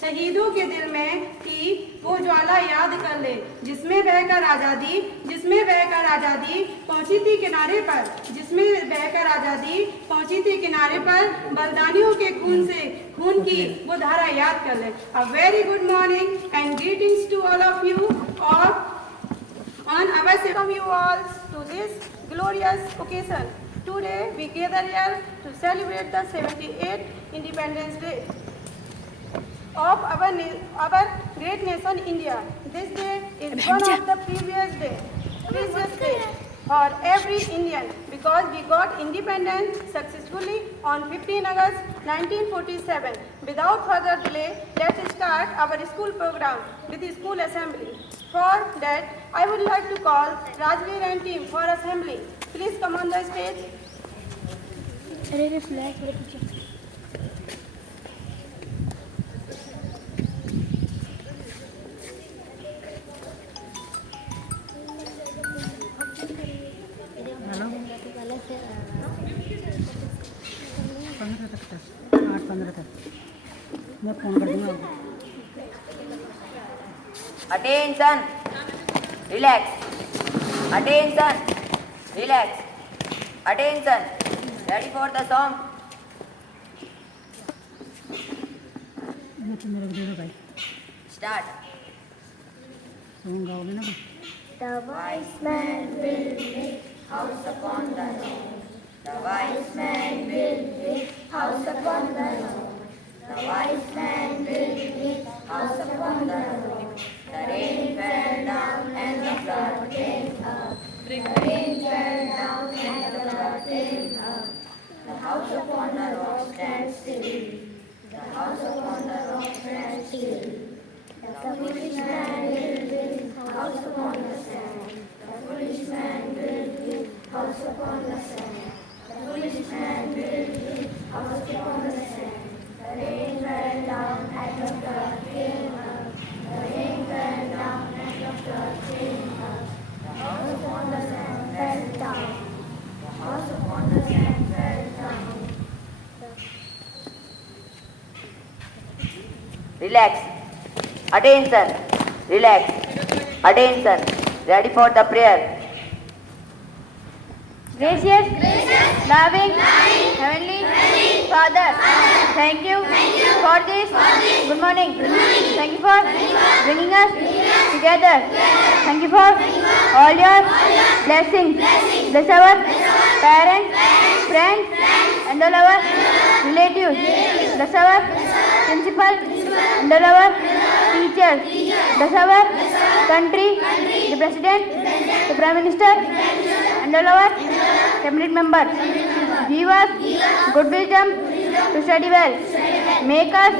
शहीदों के दिल में थी वो ज्वाला याद कर ले, जिसमें बहकर आज़ादी, जिसमें बहकर आज़ादी पहुंची थी किनारे पर, जिसमें बहकर आज़ादी पहुंची थी किनारे पर, बलिदानियों के खून से खून की वो धारा याद कर ले। A very good morning and greetings to all of you on our welcome you all to this glorious occasion. Today we gather here to celebrate the 78th Independence Day of our great nation India. This day is one of the precious day for every Indian because we got independence successfully on 15 August 1947. Without further delay, let's start our school program with the school assembly. For that, I would like to call Rajveer and team for assembly. Please come on the stage. मैं phone कर दूंगा। Attention, relax. Attention, relax. Attention, ready for the song. ये तो मेरे को दे दो भाई। Start. Song गाओगे ना? The wise man built his house upon the rock. The wise man built his house upon the rock. The wise man built his house upon the rock. The rain fell down and the flood came up. The rain fell down and the flood came up. The house upon the rock stands still. The house upon the rock stands still. The foolish man built his house upon the sand. The foolish man built his house upon the sand. The foolish man built his house upon the sand. The rain fell down and the flood came up. The rain fell down and the flood came up. The house upon the sand fell down. The house upon the sand fell down. Relax. Attention. Relax. Attention. Ready for the prayer. Gracious, loving, heavenly Father, thank you for this good morning. Thank you for bringing us together. Thank you for all your blessings. Bless our parents, friends, and all our relatives. Bless our principal and all our teachers. Bless our country, the President, the Prime Minister, and all our cabinet members. Give us good wisdom to study well. Make us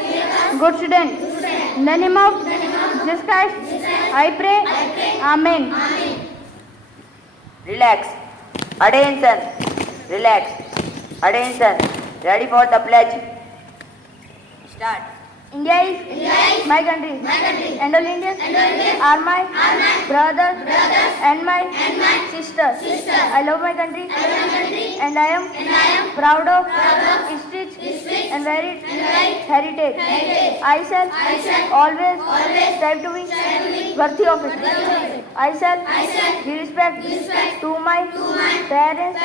good students. In the name of Jesus Christ, I pray. Amen. Relax. Attention. Relax. Attention. Ready for the pledge. Start. India is my country. And all Indians are my brothers and my sisters. I love my country and I am proud of its rich and varied heritage. I shall always strive to be worthy of it. I shall give respect to my parents,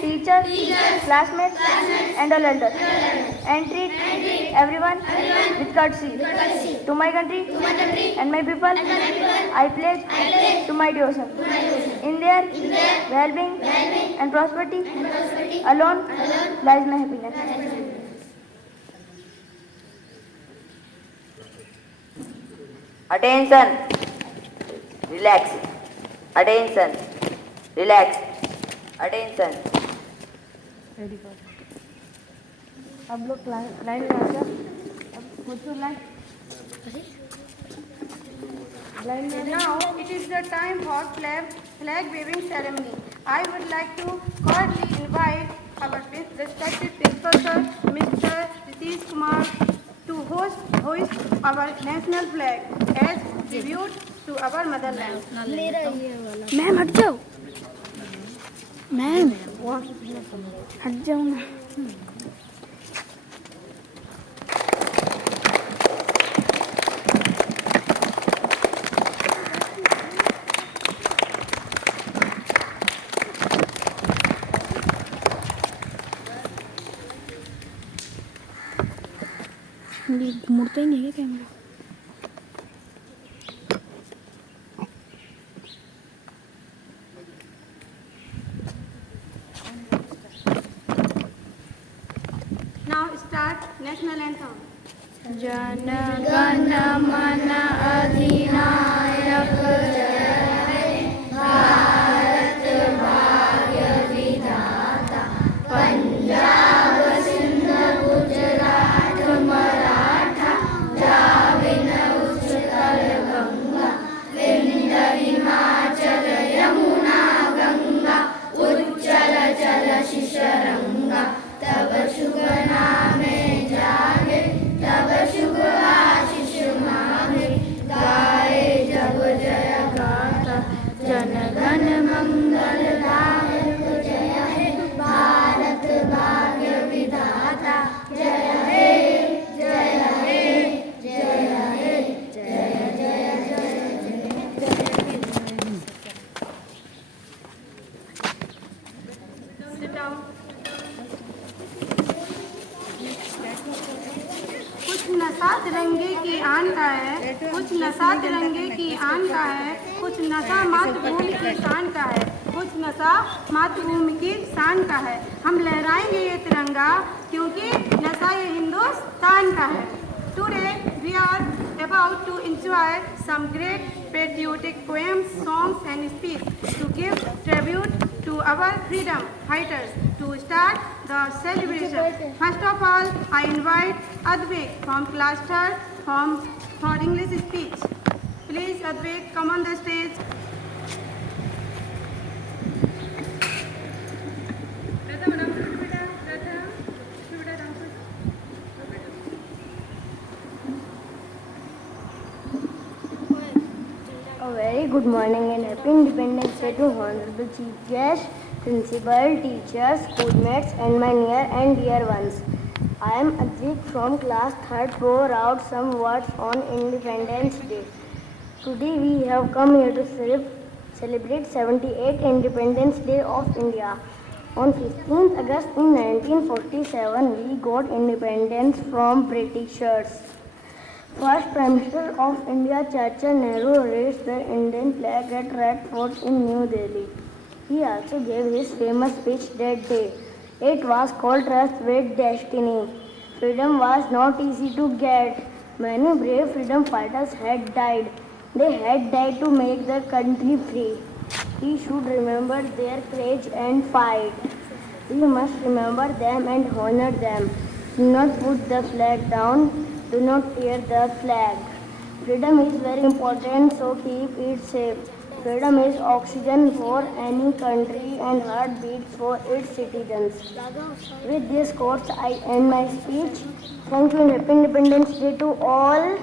teachers, classmates, and all elders, and treat everyone with courtesy. To my country and my people, I pledge to my devotion. In their well-being and prosperity alone lies my happiness. Attention. Relax. Attention. Relax. Attention. Ready कर। अब लोग line में आ जाओ। अब खुद तो line में। Now it is the time for flag waving ceremony. I would like to cordially invite our respected principal sir, Mr. Ritesh Kumar, to hoist our national flag as tribute to our motherland. Ma'am हट जाओ, ma'am हट जाओ ना। मुड़ता ही नहीं है camera. Now start national anthem. Jana Gana मन अधिनायक भारत भाग्य विधाता पंजाब सिंध गुजरात मराठा द्राविड़ उत्कल गंगा विंध्य हिमाचल यमुना गंगा उच्चल जल शिशरंगा तब शुभ नामे जागे तब शुभ आशीष मांगे गाए जब जय गाथा जन गण मंगल दायक जय हे भारत भाग्य विधाता जय हे जय हे जय हे जय जय जय Sit down. कुछ नशा तिरंगे की आन का है, कुछ नशा तिरंगे की आन का है, कुछ नशा मातृभूमि की शान का है, कुछ नशा मातृभूमि की शान का है। हम लहराएंगे ये तिरंगा क्योंकि नशा ये हिंदुस्तान का है। Today we are about to enjoy some great patriotic poems, songs and speech to give tribute to our freedom fighters. To start the celebration, first of all, I invite Advik from class 3rd for English speech. Please, Advik, come on the stage. A very good morning and happy Independence Day to Honorable Chief Guest, Principal, teachers, schoolmates and my near and dear ones. I am Advik from class 3rd pour out some words on Independence Day. Today we have come here to celebrate 78th Independence Day of India. On 15th August in 1947 we got independence from Britishers. First Prime Minister of India, Chacha Nehru, raised the Indian flag at Red Fort in New Delhi. He also gave his famous speech that day. It was called Trust with Destiny. Freedom was not easy to get. Many brave freedom fighters had died. They had died to make the country free. We should remember their courage and fight. We must remember them and honor them. Do not put the flag down. Do not tear the flag. Freedom is very important, so keep it safe. Freedom is oxygen for any country and heartbeat for its citizens. With this quotes, I end my speech. Thank you and happy Independence Day to all.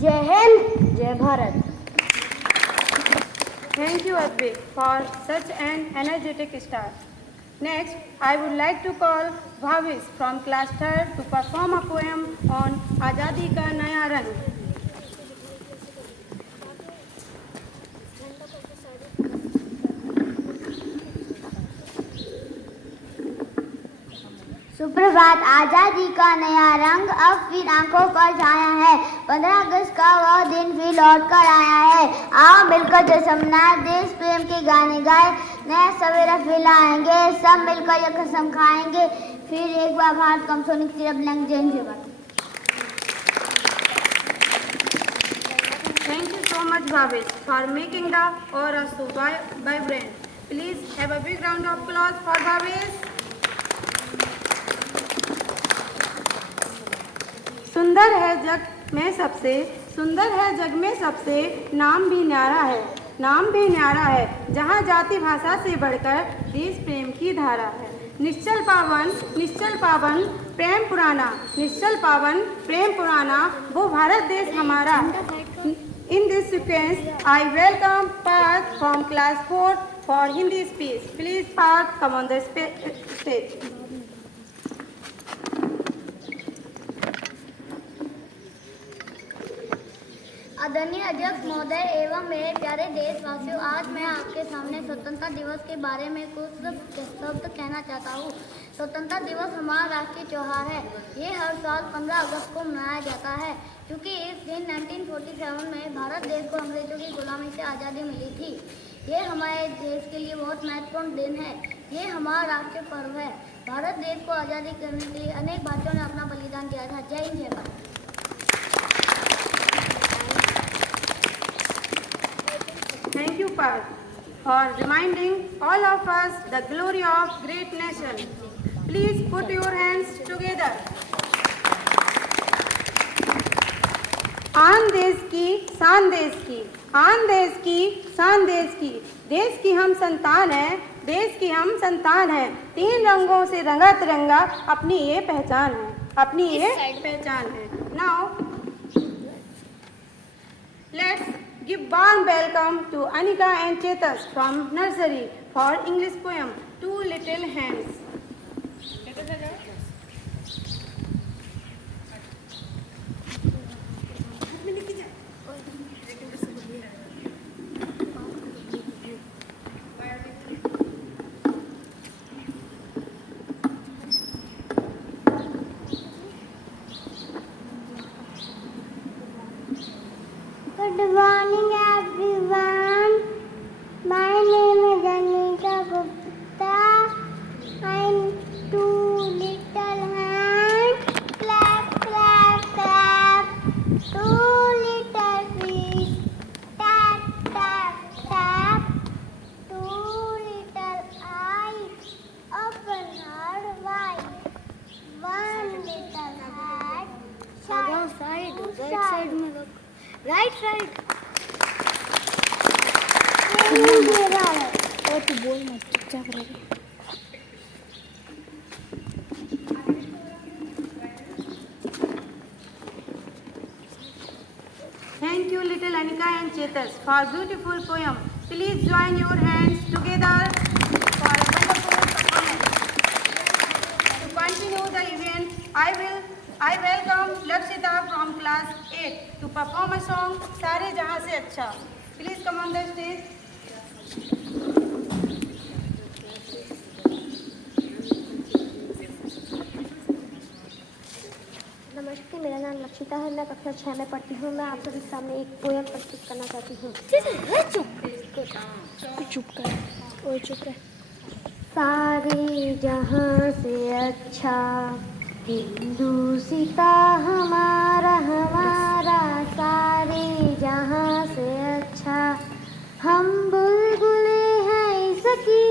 Jai Hind, Jai Bharat. Thank you, Advik, for such an energetic start. Next, I would like to call Bhavish from class 3rd to perform a poem on Azadi Ka Naya Rang. सुप्रभात। आजादी का नया रंग अब फिर आंखों पर छाया है। 15 अगस्त का वह दिन फिर लौट कर आया है। आओ मिलकर जश्न देश प्रेम के गाने गाए, नया सवेरा फैलाएंगे, सब मिलकर ये कसम खाएंगे, फिर एक बार भारत कम सोने की तरफ लंग जाएंगे। Thank you so much, Bhavish, for making the aura so vibrant. Please have a big round of applause for Bhavish. सुंदर है जग में सबसे, सुंदर है जग में सबसे, नाम भी न्यारा है, नाम भी न्यारा है, जहाँ जाति भाषा से बढ़कर देश प्रेम की धारा है। निश्चल पावन प्रेम पुराना, निश्चल पावन प्रेम पुराना, वो भारत देश हमारा। In this sequence, I welcome Parth from class 4 for Hindi speech. Please, Parth, come on the stage. आदरणीय अध्यक्ष महोदय एवं मेरे प्यारे देशवासियों, आज मैं आपके सामने स्वतंत्रता दिवस के बारे में कुछ शब्द कहना चाहता हूँ। स्वतंत्रता दिवस हमारा राष्ट्रीय त्यौहार है। ये हर साल 15 अगस्त को मनाया जाता है, क्योंकि इस दिन 1947 में भारत देश को अंग्रेजों की गुलामी से आज़ादी मिली थी। ये हमारे देश के लिए बहुत महत्वपूर्ण दिन है। ये हमारा राष्ट्रीय पर्व है। भारत देश को आज़ादी करने के लिए अनेक भारतीयों ने अपना बलिदान दिया था। जय हिंद, जय Bharat. Thank you, Parth, for reminding all of us the glory of great nation. Please put your hands together. आन देश की शान देश की, आन देश की शान देश की, देश की हम संतान हैं, देश की हम संतान हैं। 3 रंगों से रंगा तिरंगा अपनी ये पहचान है, अपनी ये पहचान है। Now let's give warm welcome to Anika and Chetas from nursery for English poem Two Little Hands. Good morning everyone. My name is Anika Gupta. I'm two little hands. Clap, clap, clap. Two little feet. Tap, tap, tap. Two little eyes. Open her wide. One little head. Side में look. Right. तू बोल मत, चुपचाप रह। Thank you, little Anika and Chetas, for beautiful poem. Please join your hands together for a wonderful performance. To continue the event, I welcome Lakshita from class 8 to perform a song सारे जहाँ से अच्छा. Please come on the stage. नमस्ते, मेरा नाम लक्षिता है। मैं कक्षा 6 में पढ़ती हूँ। मैं आप सभी सामने एक पोयम प्रस्तुत करना चाहती हूँ। चुप कर, चुप रह। सारे जहाँ से अच्छा हिंदुस्ता हमारा हमारा, सारे जहाँ से अच्छा हम बुलबुले हैं इसकी,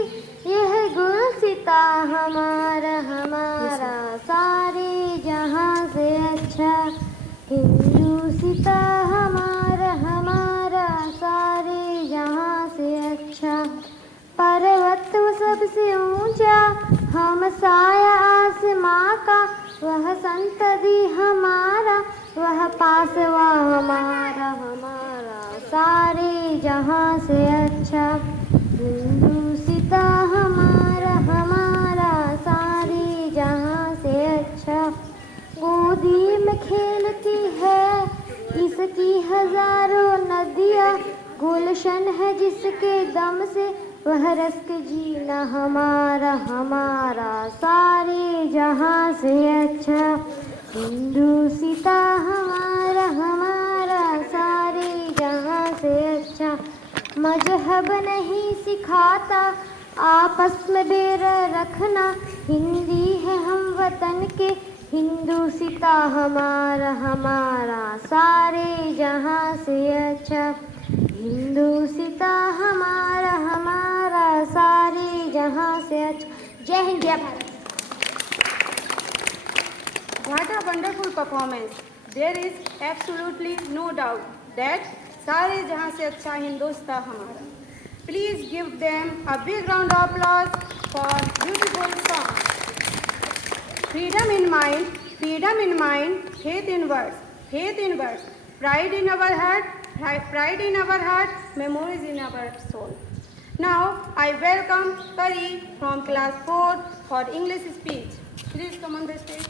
यह गुलसिता हमारा हमारा, सारे जहाँ से अच्छा हिंदुस्ता हमारा हमारा, सारे जहाँ से अच्छा। पर्वत सबसे ऊंचा हम साया आसमां का, वह संतति हमारा, वह पासवा हमारा हमारा, सारे जहाँ से अच्छा हिंदुस्ता हमारा हमारा, सारे जहाँ से अच्छा। गोदी में खेलती है इसकी हजारों नदियाँ, गुलशन है जिसके दम से वह रस्क जीना हमारा हमारा, सारे जहाँ से अच्छा हिंदुस्ता हमारा हमारा, सारे जहाँ से अच्छा। मजहब नहीं सिखाता आपस में बैर रखना, हिंदी है हम वतन के हिंदुस्ता हमारा हमारा, सारे जहाँ से अच्छा हिंदुस्ता हमारा हमारा, सारे जहाँ से अच्छा। जय हिंद, जय Bharat. What a wonderful performance. There is absolutely no doubt that सारे जहाँ से अच्छा हिंदुस्तान हमारा. Please give them a big round of applause for beautiful song. Freedom in mind, faith in words, pride in our heart, memories in our soul. Now I welcome Pari from class 4 for English speech. Please come on the stage.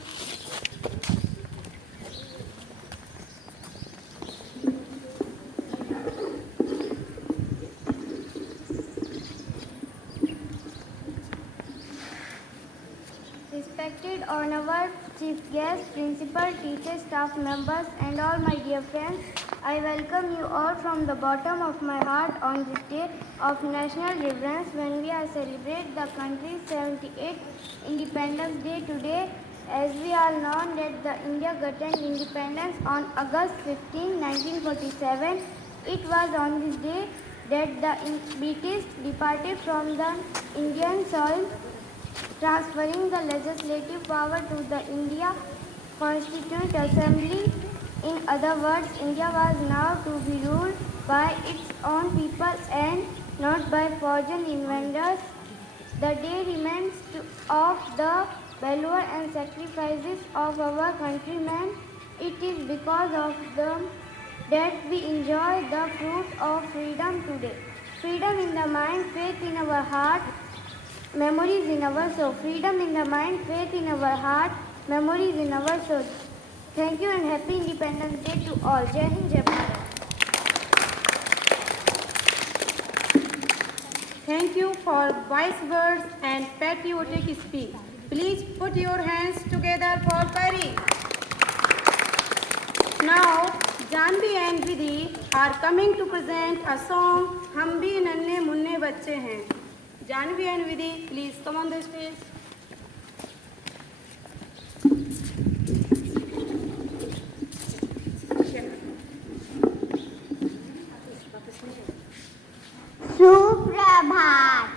our chief guest, principal, teachers, staff members, and all my dear friends, I welcome you all from the bottom of my heart on this day of national reverence when we are celebrate the country's 78th Independence Day today. As we all know that the India gained independence on August 15, 1947. It was on this day that the British departed from the Indian soil, transferring the legislative power to the India Constituent Assembly. In other words, India was now to be ruled by its own people and not by foreign invaders. The day remains of the valor and sacrifices of our countrymen. It is because of them that we enjoy the fruit of freedom today. Freedom in the mind, faith in our heart, memories in our soul. Freedom in the mind, faith in our heart, memories in our soul. Thank you and happy Independence Day to all. Jai Hind, Jai Bharat. Thank you for wise words and patriotic speech. Please put your hands together for Pari. Now, Janvi and Vidhi are coming to present a song, Hum Bhi Nanne Munne Bacche Hain. Janvi and Vidhi, please come on the stage. सुप्रभात।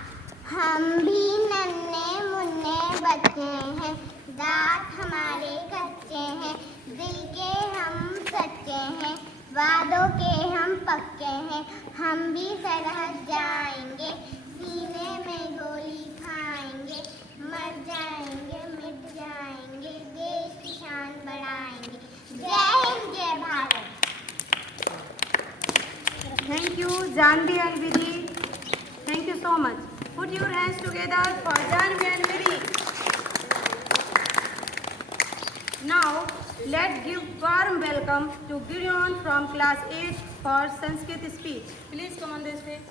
हम भी नन्हे मुन्ने बच्चे हैं, दांत हमारे कच्चे हैं, दिल के हम सच्चे हैं, वादों के हम पक्के हैं। हम भी सरहद जाएंगे, सीने में गोली खाएंगे, मर जाएंगे मिट जाएंगे, देश की शान बढ़ाएंगे। जय हिंद, जय Bharat. Thank you, Janvi and Vidhi. Thank you so much. Put your hands together for Janvi and Vidhi. Now, let's give warm welcome to Gideon from class 8 for Sanskrit speech. Please come on the stage.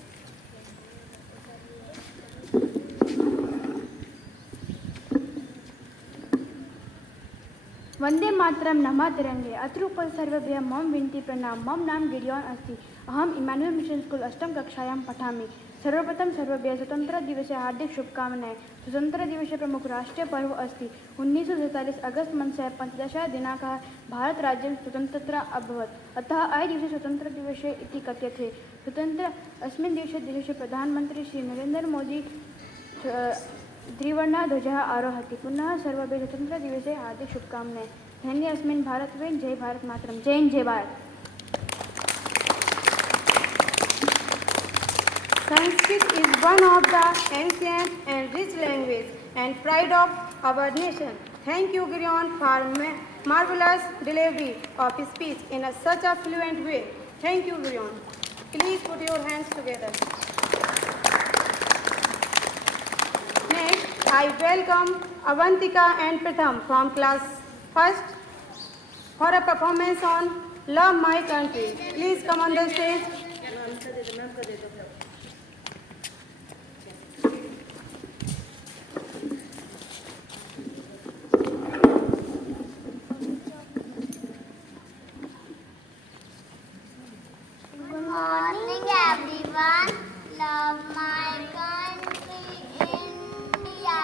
Vande Mataram नमः तिरंगे अत्रुपल सर्वभ्य मम विनती प्रणाम मम नाम Gideon अस्ति अहम Emmanuel mission school अष्टम कक्षायां पठामि। सर्वप्रथम सर्वभ्य स्वतंत्र दिवसे हार्दिक शुभकामनाएं। स्वतंत्र दिवसे प्रमुख राष्ट्रीय पर्व अस्ति 1947 अगस्त मासस्य 15 दिनांकः भारत राज्यं स्वतन्त्रता अभवत्। अतः अयं दिवसे स्वतंत्र दिवसे इति कथ्यते। स्वतंत्र अस्मिन् दिवसे देशस्य प्रधानमन्त्री श्री नरेंद्र मोदी त्रिवर्णध्वजः आरोहति। पुनः सर्वभ्य स्वतंत्र दिवसे हार्दिक शुभकामनाएं। धन्य अस्मिन् भारतवेन जय भारत मातरम। जय हिंद, जय Bharat. Sanskrit is one of the ancient and rich language and pride of our nation. Thank you, Gideon, for marvelous delivery of speech in such a fluent way. Thank you, Gideon. Please put your hands together. Next, I welcome Avantika and Pratham from class 1st for a performance on Love My Country. Please come on the stage. Good morning, everyone. Love my country, India.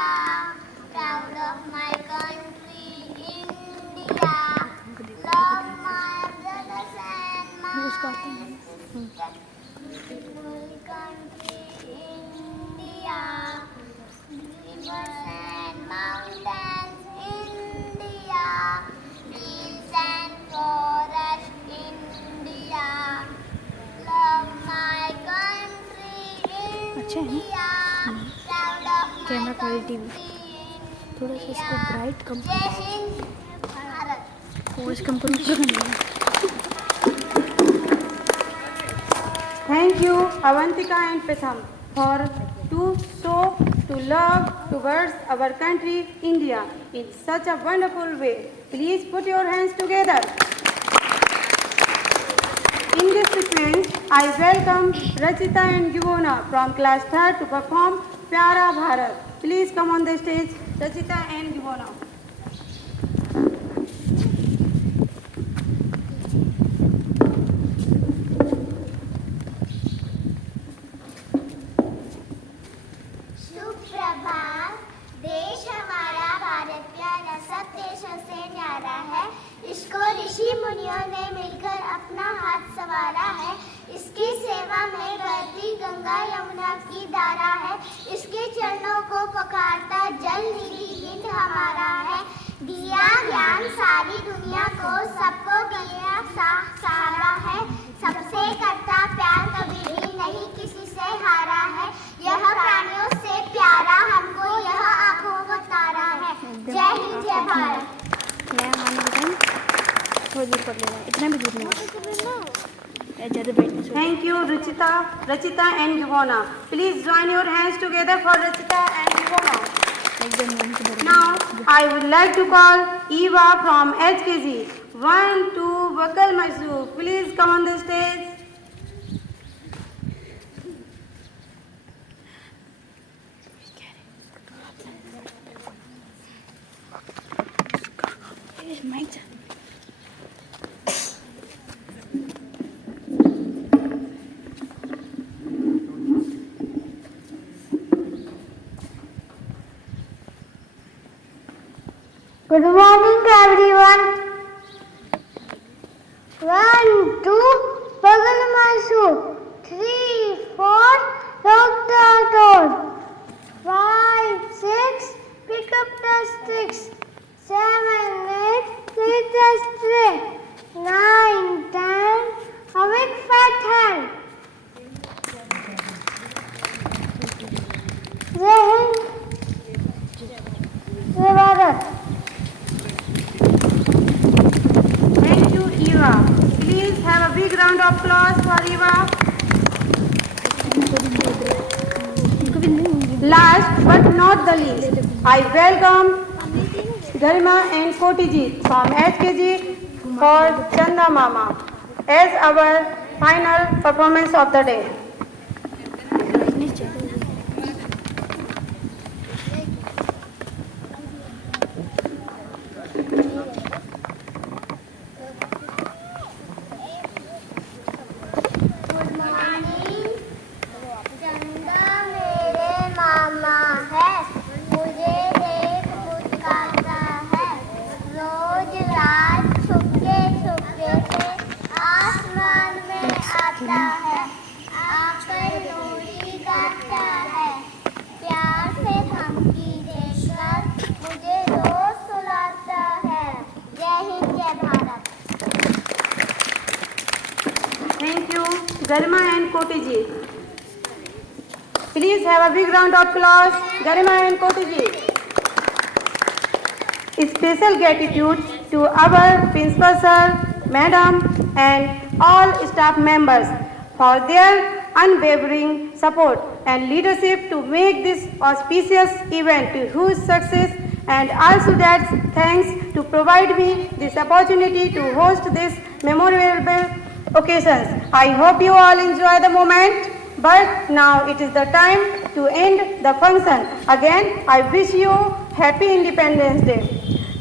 Proud of my country, India. Love my brothers and my sisters. Beautiful country, India. Rivers and mountains, India. Fields and forests, India. Love my country, India. Proud of my camera quality भी country, थोड़ा सा इसको bright कम जय Hind, Bharat. Voice कम करो। Thank you, Avantika and Pratham, for to love towards our country, India, in such a wonderful way. Please put your hands together. In this sequence, I welcome Rachita and Givona from class 3rd to perform Pyara Bharat. Please come on the stage, Rachita and Givona. इसको ऋषि मुनियों ने मिलकर अपना हाथ संवारा है। इसकी सेवा में बहती गंगा यमुना की धारा है। इसके चरणों को पुकारता जल निधि हिंद हमारा है। दिया ज्ञान सारी दुनिया को, सबको दिया सहारा है। सबसे करता प्यार, कभी भी नहीं किसी से हारा है। यह प्राणियों से प्यारा, हमको यह आंखों में तारा है। जय हिंद, जय भारत। मैं माने बटन थोड़ी दूर कर लेना, इतना भी दूर नहीं, ज़्यादा बैठने से। Thank you, Rachita and Givona. Please join your hands together for Rachita and Givona. एकदम मन से भर। Now, I would like to call Eva from HKG. 1, 2, Wakal Mysore. Please come on the stage. Good morning, everyone. 1, 2, Bagal Mysore. 3, 4, Dr. Toad. 5, 6, pick up the sticks. 7, 8, lead the stray. 9, 10, awake fat hand. Jai Hind, Jai Bharat. Thank you, Eva. Please have a big round of applause for Eva. Last but not the least, I welcome Garima and Kotijit from HKG for Chanda Mama as our final performance of the day. Good morning. चंदा मेरे मामा है, मुझे देख मुस्कुराता है। रोज रात छुपके छुपके से आसमान में आता है। आकर लोरी गाता है, प्यार से धमकी देकर मुझे रोज सुलाता है। जय हिंद, जय Bharat. Thank you, Garima and Kotijit. Please have a big round of applause, Garima and Kotijit. Special gratitude to our principal sir, madam and all staff members for their unwavering support and leadership to make this auspicious event a huge success, and also that thanks to provide me this opportunity to host this memorable occasions. I hope you all enjoy the moment, but now it is the time to end the function. Again, I wish you happy Independence Day.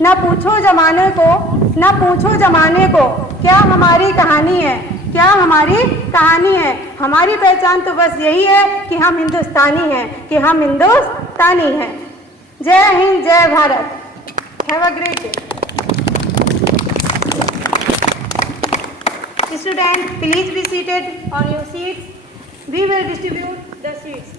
ना पूछो जमाने को क्या हमारी कहानी है, क्या हमारी कहानी है। हमारी पहचान तो बस यही है कि हम हिंदुस्तानी हैं, जय हिंद, जय Bharat. Have a great day. Students, please be seated on your seats. We will distribute the seats.